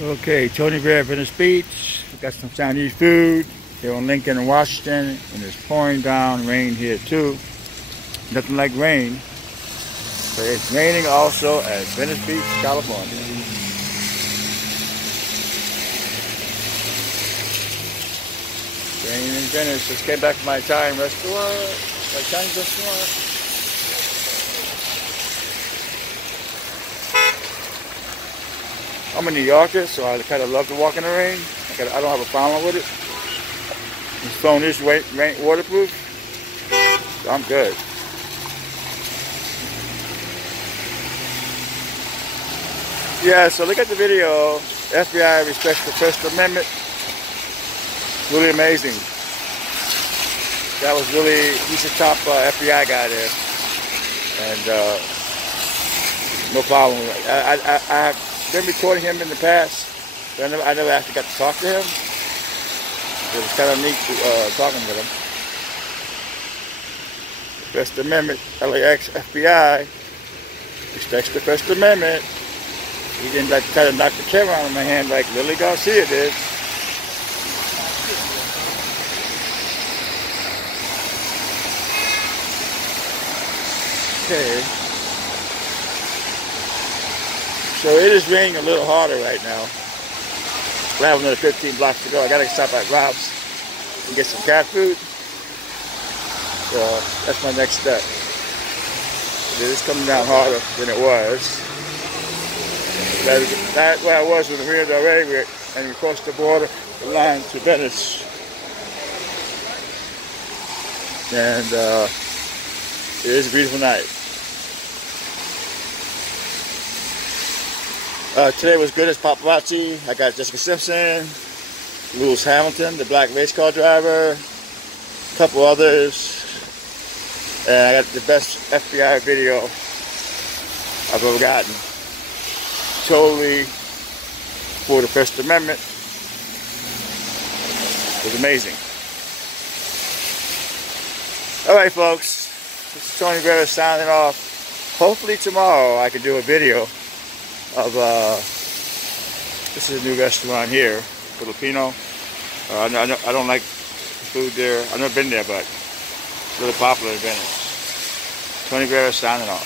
Okay, Tony Bear, Venice Beach. We got some Chinese food here on Lincoln and Washington, and it's pouring down rain here too. Nothing like rain, but it's raining also at Venice Beach, California. Raining in Venice. Just came back from my Italian restaurant, my Chinese restaurant. I'm a New Yorker, so I kind of love to walk in the rain. I don't have a problem with it. This phone is rain waterproof, so I'm good. Yeah, so look at the video. FBI respects the First Amendment. Really amazing. That was really, he's the top FBI guy there. And no problem. I have been recording him in the past, but I never actually got to talk to him. It was kind of neat talking with him. First Amendment, LAX FBI respects the First Amendment. He didn't like try to knock the camera out of my hand like Lily Garcia did. Okay. So it is raining a little harder right now. I have another 15 blocks to go. I gotta stop at Rob's and get some cat food. So that's my next step. It is coming down harder than it was. That's where I was with the Rio del Rey, and we crossed the border, the line to Venice. And it is a beautiful night. Today was good as paparazzi. I got Jessica Simpson, Lewis Hamilton, the black race car driver, a couple others, and I got the best FBI video I've ever gotten. Totally for the First Amendment. It was amazing. Alright folks, this is Tony Bear signing off. Hopefully tomorrow I can do a video of, this is a new restaurant here, Filipino. I don't like the food there. I've never been there, but it's really popular in Venice. Tony Bear signing off.